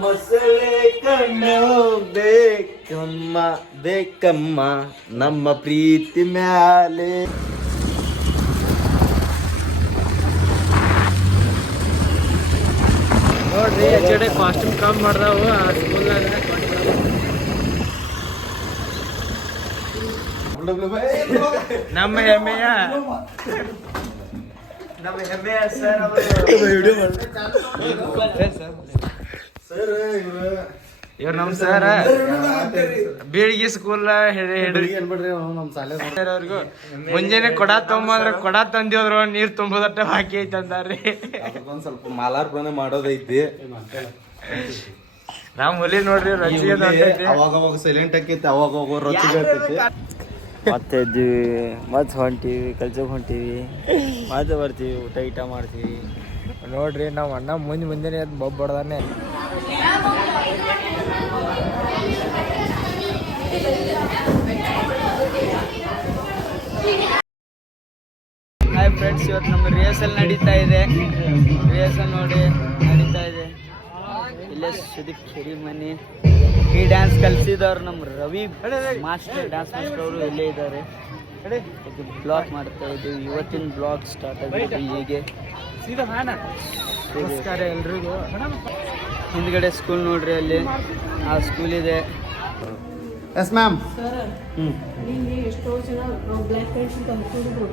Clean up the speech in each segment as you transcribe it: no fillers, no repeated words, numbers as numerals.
ಮೊಸಳೆ ಕಣ್ಣು ಬೇಕಮ್ಮ ಬೇಕಮ್ಮ ನಮ್ಮ ಪ್ರೀತಿ ಮ್ಯಾಲೆ. ನೋಡ್ರಿ ಎಚ್ ಕಾಸ್ಟ್ಯೂಮ್ ಕಮ್ ಮಾಡ್ದಾವು ಆ ಸ್ಕೂಲ್ನಾಗ. ನಮ್ಮ ಹೆಮ್ಮೆಯ ಸರ್ ಇವ್ರು ನಮ್ಮ ಸರ್ ಬೀಳ್ಗಿ ಸ್ಕೂಲ್ ಅವ್ರಿಗೂ ಮುಂಜಾನೆ ಕೊಡ ತೊಗೊಂಬಂದ್ರ ಕೊಡ ತಂದಿದ್ರು ನೀರ್ ತುಂಬೋದಟ್ಟ ಬಾಕಿ ಐತೆ ಅಂದಾರ್ರಿ. ಅದಕ್ಕೊಂದ್ ಸ್ವಲ್ಪ ಮಾಲಾರ್ಪಣೆ ಮಾಡೋದೈತಿ. ನಾವ್ ಮುಲಿ ನೋಡ್ರಿ ರೊಚ್ಚಿ ಅವಾಗ ಸೈಲೆಂಟ್ ಆಕೈತಿ, ಅವಾಗ ರೊಚ್ಚಿಗೆ ಆಗ್ತೈತಿ. ಮತ್ತೆ ಇದ್ದೀವಿ, ಮತ್ತೆ ಹೊಂಟೀವಿ, ಕೆಲ್ಸಕ್ಕೆ ಹೊಂಟೀವಿ, ಮತ್ತೆ ಬರ್ತೀವಿ, ಊಟ ಮಾಡ್ತೀವಿ. ನೋಡ್ರಿ ನಾವು ಅಣ್ಣ ಮುಂಜಾನೆ ಅದು ಬೊಬ್ಬ ಹೊಡ್ದಾನೆ. ಹಾಯ್ ಫ್ರೆಂಡ್ಸ್, ಇವತ್ತು ನಮ್ಮ ರಿಹರ್ಸಲ್ ನಡೀತಾ ಇದೆ. ರಿಹರ್ಸಲ್ ನೋಡಿ ನಡೀತಾ ಇದೆ. ಇಲ್ಲೇ ಸುದೀಪ್ ಕೆರಿ ಮನೆ. ಈ ಡ್ಯಾನ್ಸ್ ಕಲಿಸಿದವ್ರು ನಮ್ಮ ರವಿ ಮಾಸ್ಟರ್, ಡ್ಯಾನ್ಸ್ ಮಾಸ್ಟರ್ ಅವರು ಇಲ್ಲೇ ಇದ್ದಾರೆ. ಇದು ಬ್ಲಾಗ್ ಮಾಡ್ತಾ ಇದ್ದೀವಿ. ಇವತ್ತಿನ ಬ್ಲಾಗ್ ಸ್ಟಾರ್ಟ್ ಆಗಿದೆ ಹೀಗೆ. ನಮಸ್ಕಾರ ಎಲ್ರಿಗೂ. ಹಿಂದ್ಗಡೆ ಸ್ಕೂಲ್ ನೋಡ್ರಿ, ಅಲ್ಲಿ ಆ ಸ್ಕೂಲ್ ಇದೆ. Yes ma'am. ಎಷ್ಟೋ ಜನ ಬ್ಲ್ಯಾಕ್ ಪೆನ್ಸ್ ತಂದ್ಕೊಂಡು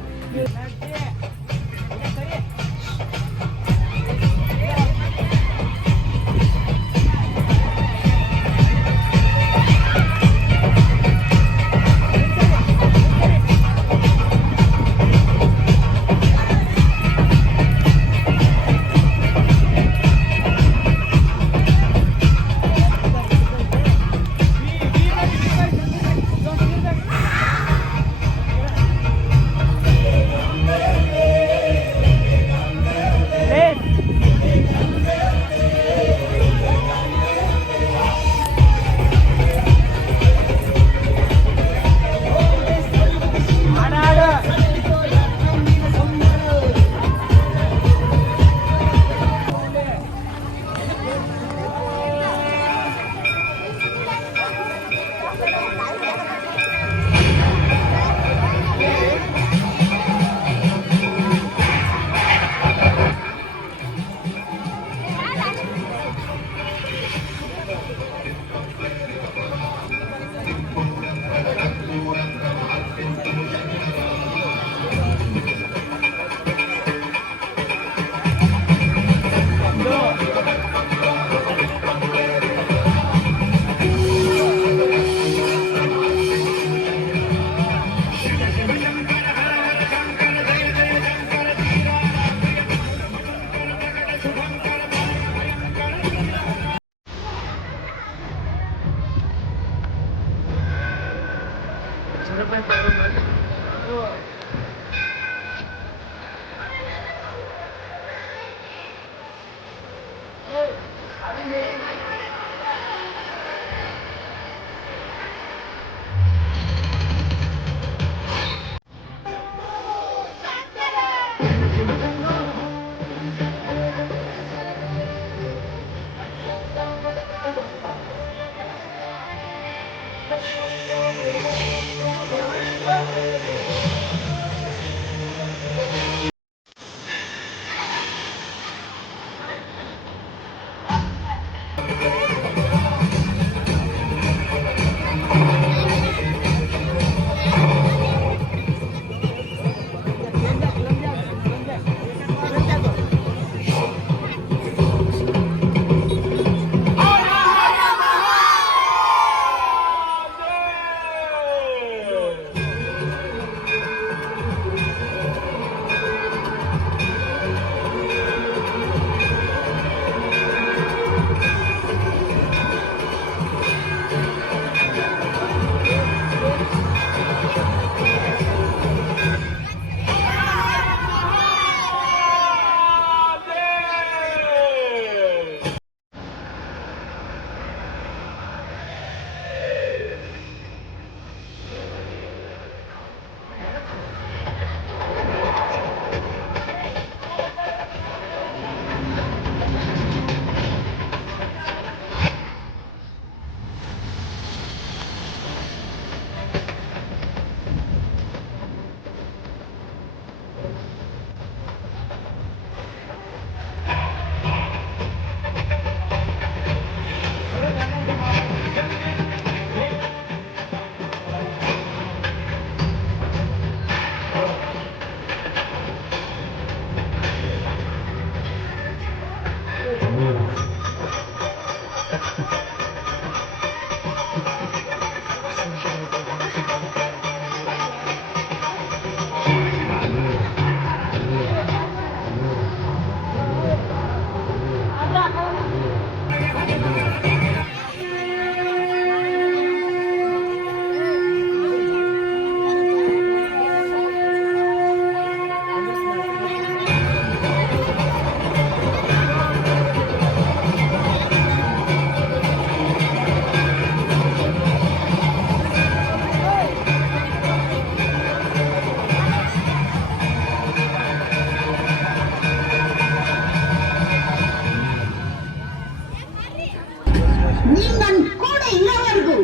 ನೀನ್ ನನ್ ಕೂಡ ಇಲ್ಲವರೆಗೂ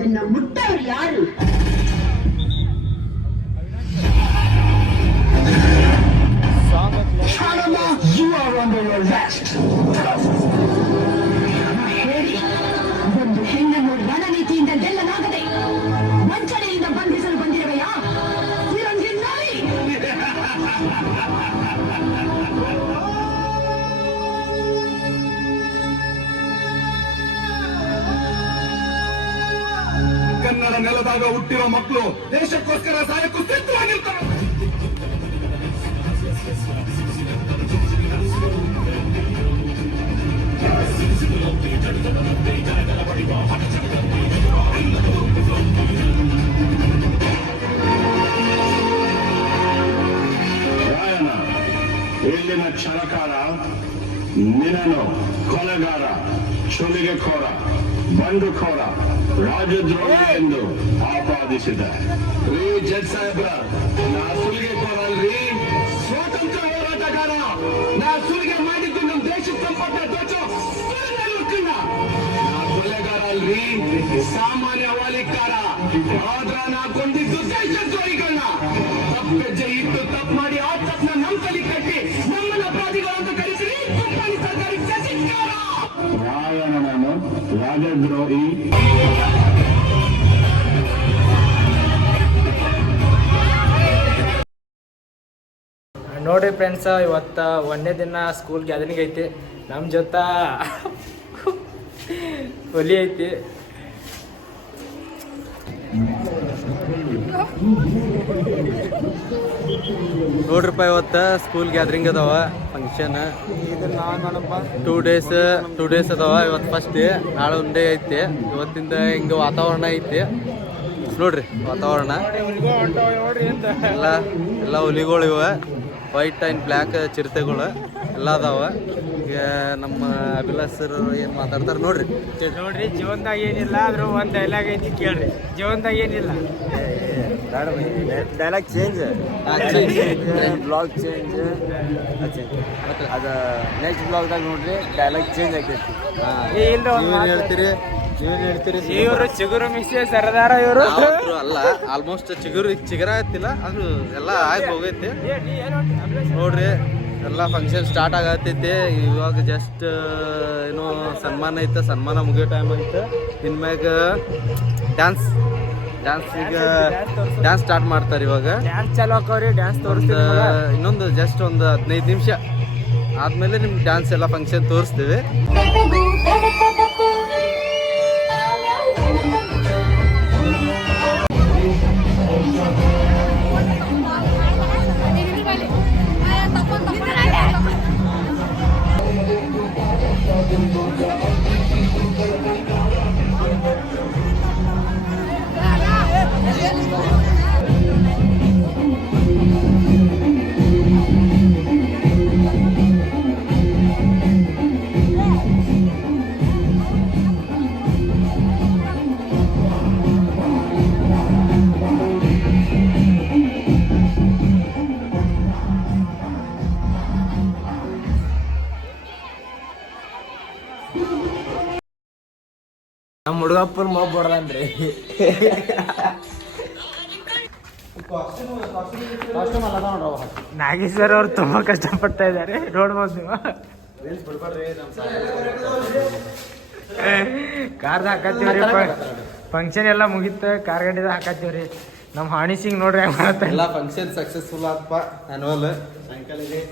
ನನ್ನ ಮುಟ್ಟವ್ರು ಯಾರು? You are under arrest. ಹೇಳಿ, ಒಂದು ಹೆಣ್ಣನ್ನು ರಣನೀತಿಯಿಂದ ಗೆಲ್ಲಲಾಗದೆ ವಂಚನೆಯಿಂದ ಬಂಧಿಸಲು ಬಂದಿರುವೆಯಾ ಚಿರಂಜೀವಿ ನಾಯಿ? ಕನ್ನಡ ನೆಲದಾಗ ಹುಟ್ಟಿರೋ ಮಕ್ಕಳು ದೇಶಕ್ಕೋಸ್ಕರ ಸಾಯಕ್ಕೂ ಸಿದ್ಧವಾಗಿರ್ತಾರೆ. ರಾಯಣ್ಣ, ಇಲ್ಲಿನ ಛಲಕಾರ ನಿನ್ನನು ಕೊಲೆಗಾರ, ಚುಲಿಗೆಖೋರ, ಬಂಡುಖೋರ, ರಾಜದ್ರೋಹಿ ಎಂದು ಆಪಾದಿಸಿದೆ. ರೀ ಜಡ್ ಸಾಹೇಬ್ರ, ನಾ ಸುಲಿಗೆಖೋರ ಅಲ್ರಿ, ಸ್ವಾತಂತ್ರ್ಯ ಹೋರಾಟಗಾರ. ನಾ ಸುಲಿಗೆ ಮಾಡಿದ್ದು ನಮ್ಮ ದೇಶದ ಸಂಪತ್ತ ದೋಚು ನಾ ಕೊಲೆಗಾರ ಅಲ್ರಿ, ಸಾಮಾನ್ಯ ವಾಲಿಕಾರ. ಆದ್ರ ನಾ ಕೊಂದಿದ್ದು ದೇಶದ್ರೋಹಿಗಳನ್ನ. ತಪ್ಪೆಜ್ಜೆ ಇಟ್ಟು ತಪ್ಪು ಮಾಡಿ ಆ ತಪ್ಪನ್ನ ನಮ್ಮ ತಲೆ ಕಟ್ಟಿ ನಮ್ಮನ್ನ ಅಪರಾಧಿಗಳು ಅಂತ ಕಳಿಸಿ ಕಂಪನಿ ಸರ್ಕಾರಕ್ಕೆ ಚಚಿತ್ಕಾರ. ರಾಯಣ್ಣನನ್ನು ರಾಜದ್ರೋಹಿ ನೋಡ್ರಿ ಫ್ರೆಂಡ್ಸ, ಇವತ್ತು ಒಂದೇ ದಿನ ಸ್ಕೂಲ್ ಗ್ಯಾದರಿಂಗ್ ಐತಿ. ನಮ್ಮ ಜೊತೆ ಒಲಿ ಐತಿ. ನೋಡ್ರಿಪ್ಪ, ಇವತ್ತು ಸ್ಕೂಲ್ ಗ್ಯಾದರಿಂಗ್ ಅದಾವ, ಫಂಕ್ಷನ್. ಇದು ನಾವು ನೋಡಪ್ಪ 2 ಡೇಸ್ ಅದಾವ. ಇವತ್ತು ಫಸ್ಟ್ ಡೇ, ನಾಳೆ ಒಂದೇ ಐತಿ. ಇವತ್ತಿಂದ ಹಿಂಗೆ ವಾತಾವರಣ ಐತಿ ನೋಡ್ರಿ. ವಾತಾವರಣ ನೋಡ್ರಿ ಅಂತ ಎಲ್ಲ ಹುಲಿಗಳು ಇವ, ವೈಟ್ ಆ್ಯಂಡ್ ಬ್ಲ್ಯಾಕ್ ಚಿರತೆಗಳು ಎಲ್ಲ ಅದಾವ. ಈಗ ನಮ್ಮ ಅಭಿಲಾಷ್ ಸರ್ ಏನು ಮಾತಾಡ್ತಾರೆ ನೋಡ್ರಿ. ನೋಡ್ರಿ, ಜೀವನದಾಗ ಏನಿಲ್ಲ ಆದ್ರೂ ಒಂದು ಡೈಲಾಗ್ ಐತಿ ಕೇಳ್ರಿ. ಜೀವನದಾಗ ಏನಿಲ್ಲ, ಡೈಲಾಗ್ ಚೇಂಜ್, ಬ್ಲಾಗ್ ಚೇಂಜ್. ಅದು ನೆಕ್ಸ್ಟ್ ಬ್ಲಾಗ್ದಾಗ ನೋಡ್ರಿ ಡೈಲಾಗ್ ಚೇಂಜ್ ಆಗ್ತೈತಿ. ನೀವೇನು ಹೇಳ್ತೀರಿ? ಇವರು ಚಿಗುರು ಮಿಕ್ಸಿ ಸರದಾರ. ಇವರು ಅಲ್ಲ, ಆಲ್ಮೋಸ್ಟ್ ಚಿಗುರ ಆಯ್ತಿಲ್ಲ, ಅದು ಎಲ್ಲ ಆಗಿ ಹೋಗೈತಿ ನೋಡ್ರಿ. ಎಲ್ಲ ಫಂಕ್ಷನ್ ಸ್ಟಾರ್ಟ್ ಆಗತ್ತೈತಿ. ಇವಾಗ ಜಸ್ಟ್ ಏನೋ ಸನ್ಮಾನ ಐತೆ, ಸನ್ಮಾನ ಮುಗಿಯೋ ಟೈಮ್ ಐತೆ. ಇನ್ಮ್ಯಾಗ ಡ್ಯಾನ್ಸ್ ಈಗ ಡ್ಯಾನ್ಸ್ ಸ್ಟಾರ್ಟ್ ಮಾಡ್ತಾರೆ. ಇವಾಗ ಡ್ಯಾನ್ಸ್ ಚಾಲು ಹಾಕವ್ರಿ. ಡ್ಯಾನ್ಸ್ ತೋರಿಸ್ತೀವಿ. ಇನ್ನೊಂದು ಜಸ್ಟ್ ಒಂದು 15 ನಿಮಿಷ ಆದ್ಮೇಲೆ ನಿಮ್ಗೆ ಡ್ಯಾನ್ಸ್ ಎಲ್ಲ ಫಂಕ್ಷನ್ ತೋರಿಸ್ತೀವಿ. ನಮ್ಮ ಹುಡುಗಪ್ಪನ ಮೊಬ್ ಹೊಡ್ದನ್ರಿ. ನಾಗೇಶ್ವರ್ ಅವ್ರು ತುಂಬಾ ಕಷ್ಟಪಡ್ತಾ ಇದ್ದಾರೆ, ನೋಡ್ಬೋದು ನೀವು. ಕಾರ್ದ ಹಾಕತ್ತೀವ್ರಿ. ಫಂಕ್ಷನ್ ಎಲ್ಲ ಮುಗಿತ, ಕಾರ್ ಗಾಡಿದ ಹಾಕತ್ತೀವ್ರಿ. ನಮ್ಮ ಹಾಣಿ ಸಿಂಗ್ ನೋಡ್ರಿ ಹೆಂಗ್ ಮಾಡತ್ತ. ಎಲ್ಲ ಫಂಕ್ಷನ್ ಸಕ್ಸಸ್ಫುಲ್ ಆತ್ಪ. ಆನ್ಯುವಲ್ ಸಾಯಂಕಾಲಿಗೆ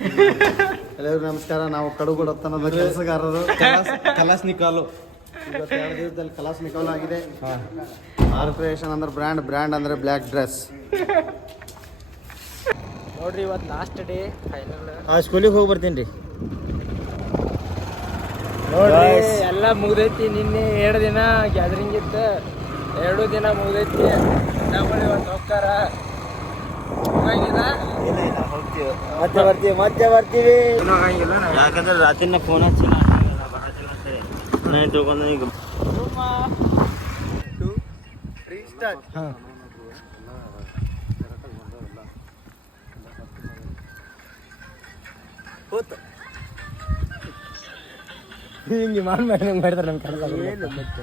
ಎಲ್ಲರಿಗೂ ನಮಸ್ಕಾರ. ನಾವು ಕಡುಗುಡತನದ ಕೆಲಸಗಾರರು. ಕಲಾಸ್ ನಿಕಾಲು ಇವತ್ತು 2 ದಿವಸದಲ್ಲಿ ಕಲಾಸ್ ನಿಕೋಲ್ ಆಗಿದೆ. ಆರ್ ಕ್ರಿಯೇಷನ್ ಅಂದ್ರೆ ಬ್ರ್ಯಾಂಡ್ ಅಂದ್ರೆ ಬ್ಲ್ಯಾಕ್ ಡ್ರೆಸ್. ನೋಡ್ರಿ ಇವತ್ತು ಲಾಸ್ಟ್ ಡೇ ಫೈನಲ್. ಸ್ಕೂಲಿಗೆ ಹೋಗಿ ಬರ್ತೀನಿ ರೀ. ನೋಡ್ರಿ ಎಲ್ಲ ಮುಗ್ದೈತಿ. ನಿನ್ನೆ 2 ದಿನ ಗ್ಯಾದರಿಂಗ್ ಇತ್ತು, 2 ದಿನ ಮುಗ್ದೈತಿ. ನಮ್ಮಲ್ಲಿ ಇವತ್ತು ಹೋಗ್ತಾರ. ಮತ್ತೆ ಬರ್ತೀವಿ. ಯಾಕಂದ್ರೆ ರಾತ್ರಿನ ಫೋನ್ ಹಚ್ಚಿಲ್ಲ. ಈಗ ಹಿಂಗೆ ಮಾಡಿದ್ರೆ ನಮ್ಗೆ ಕರ್ಕೊಂಡು ಮತ್ತೆ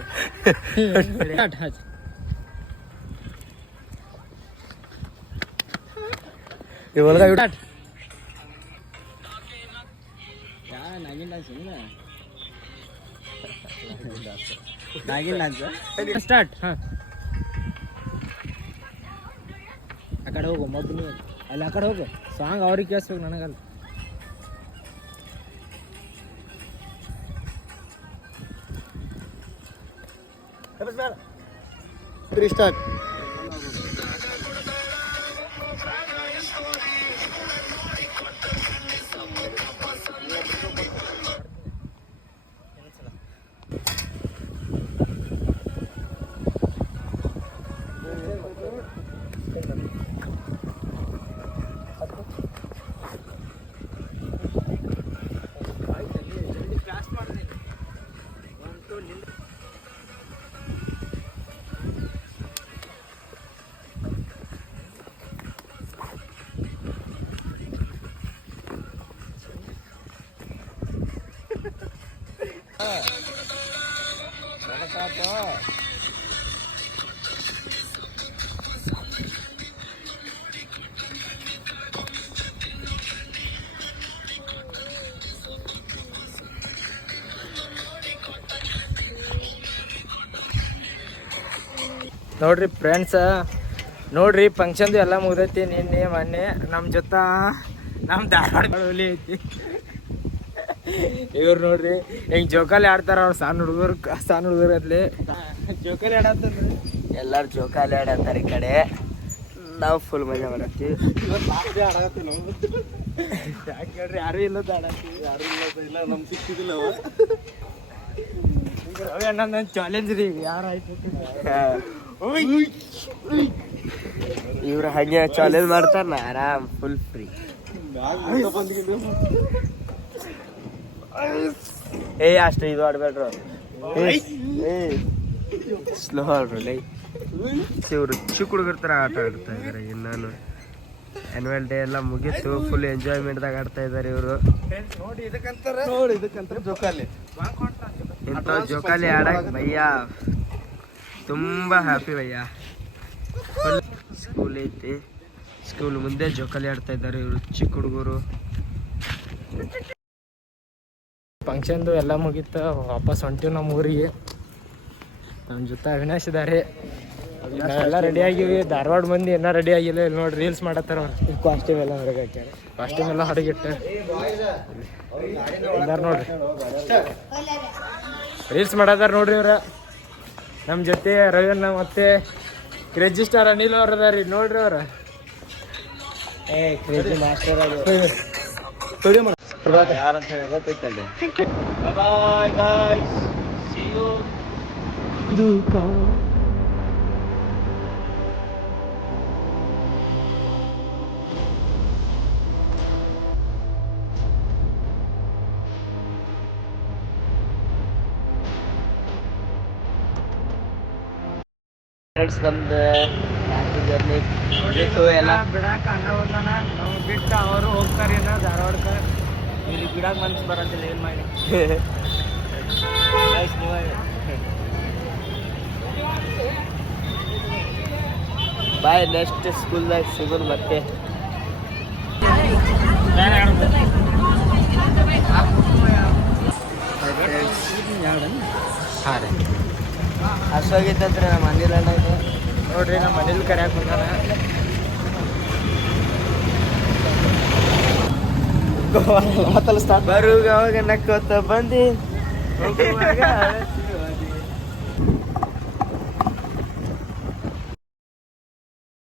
ಸ್ಟಾರ್ಟ್. ಹಾಂ, ಆ ಕಡೆ ಹೋಗು ಮೊದಲು. ಅಲ್ಲಿ ಆ ಕಡೆ ಹೋಗು. ಸಾಂಗ್ ಅವ್ರಿಗೆ ಕೇಳಿಸ್ಬೇಕು, ನನಗಲ್ಲ. ಸ್ಟಾರ್ಟ್. ನೋಡ್ರಿ ಫ್ರೆಂಡ್ಸ್, ನೋಡ್ರಿ ಫಂಕ್ಷನ್ದು ಎಲ್ಲ ಮುಗ್ದೈತಿ. ನಿನ್ನೆ ಮೊನ್ನೆ ನಮ್ಮ ಜೊತೆ ನಮ್ಮ ಧಾರವಾಡ ಹುಲಿ ಐತಿ. ಇವ್ರು ನೋಡ್ರಿ ಹಿಂಗೆ ಜೋಕಾಲಿ ಆಡ್ತಾರ. ಅವ್ರು ಸಣ್ಣ ಹುಡುಗರು ಅದ್ಲಿ ಜೋಕಾಲಿ ಆಡತ್ತಂದ್ರೆ ಎಲ್ಲಾರು ಜೋಕಾಲಿ ಆಡತ್ತಾರ. ಈ ಕಡೆ ನಾವು ಫುಲ್ ಮಜಾ ಮಾಡತ್ತೀವಿ. ಯಾಕೆ ಹೇಳ್ರಿ, ಯಾರು ಇಲ್ಲದ ಆಡತ್ತೀವಿ. ಇಲ್ಲ ನಮ್ಗೆ ಸಿಕ್ಕಿದಿಲ್ಲ. ರವಿ ಅಣ್ಣ ನನ್ನ ಚಾಲೆಂಜ್ ರೀ. ಯಾರಾಯ್ತು ಇವ್ರು ಹಾಗೆ ಚಾಲೆಂಜ್ ಮಾಡ್ತಾರ. ನಾ ಆರಾಮ್ ಫುಲ್ ಫ್ರೀ. ಅಷ್ಟು ಇದು ಆಡ್ಬೇಡ್ರು. ಸ್ಲೋ ಆಡ್ರಲ್ಲ. ಇವರು ಚಿಕ್ಕ ಹುಡುಗರ ಥರ ಆಟ ಆಡ್ತಾ ಇದ್ದಾರೆ. ಇನ್ನಾನು ಆ್ಯನ್ಯುವಲ್ ಡೇ ಎಲ್ಲ ಮುಗೀತು. ಫುಲ್ ಎಂಜಾಯ್ಮೆಂಟ್ದಾಗ ಆಡ್ತಾ ಇದ್ದಾರೆ ಇವರು. ಇದಕ್ಕಂತಾರೆ ಜೋಕಾಲಿ. ಇಂಥ ಜೋಕಾಲಿ ಆಡಕ್ ಭಯ್ಯ ತುಂಬಾ ಹ್ಯಾಪಿ ಭಯ್ಯ. ಫುಲ್ ಸ್ಕೂಲ್ ಐತಿ. ಸ್ಕೂಲ್ ಮುಂದೆ ಜೋಕಾಲಿ ಆಡ್ತಾ ಇದ್ದಾರೆ ಇವರು ಚಿಕ್ಕ ಹುಡುಗರು. ಫಂಕ್ಷನ್ದು ಎಲ್ಲ ಮುಗೀತು. ವಾಪಸ್ ಹೊಂಟಿವಿ ನಮ್ಮ ಊರಿಗೆ. ನಮ್ಮ ಜೊತೆ ಅವಿನಾಶ್ ಇದ್ದಾರೆ. ನಾವೆಲ್ಲ ರೆಡಿ ಆಗಿವಿ. ಧಾರವಾಡ ಮಂದಿ ಎಲ್ಲ ರೆಡಿ ಆಗಿಲ್ಲ. ಇಲ್ಲಿ ನೋಡಿ ರೀಲ್ಸ್ ಮಾಡತ್ತಾರ. ಅವ್ರು ಕಾಸ್ಟ್ಯೂಮ್ ಎಲ್ಲ ಹೊರಗೆ ಹಾಕ್ಯಾರ. ಕಾಸ್ಟ್ಯೂಮ್ ಎಲ್ಲ ಹೊರಗಿಟ್ಟ ಎಲ್ಲಾರು ನೋಡ್ರಿ ರೀಲ್ಸ್ ಮಾಡತ್ತಾರ. ನೋಡ್ರಿ ಇವ್ರ ನಮ್ಮ ಜೊತೆ ರವಿಯನ್ನ ಮತ್ತೆ ಕ್ರೇಜಿ ಸ್ಟಾರ್ ಅನಿಲ್ ಅವ್ರ ಅದಾರಿ. ನೋಡ್ರಿ ಅವ್ರ ಕ್ರೇಜಿ ಮಾಸ್ಟರ್ ಯಾರಂತ ಹೇಳಿ ಗೊತ್ತೈತಲ್ಲ. ನಮ್ದು ಜರ್ನಿ ಎಲ್ಲ ಬಿಡಾಕ ಅಣ್ಣ ಹೋದಾನ. ನಾವು ಬಿಟ್ಟು ಅವರು ಹೋಗ್ತಾರೆ ಧಾರವಾಡಕ್ಕೆ. ಇಲ್ಲಿ ಬಿಡಾಕ ಮನ್ಸು ಬರಂತಿಲ್ಲ. ಏನು ಮಾಡಿ ಬಾಯ್. ನೆಕ್ಸ್ಟ್ ಸ್ಕೂಲ್ದಾಗ ಸಿಗೋದು ಮತ್ತೆ. ಹಾಂ ರೀ, ಹಸುವಾಗಿತ್ತಂದ್ರೆ ನಮ್ಮ ಮನೇಲಿ ನೋಡ್ರಿ. ನಮ್ಮ ಮನೇಲಿ ಕರೆಯಕ್ಕೆ ಬಂದಾನ. ಮಾತಲ್ಲ ಸ್ಟಾರ್ಟ್ ಬರುವಾಗ ನಕ್ಕೋತ ಬಂದಿ ಹೋಗುವಾಗ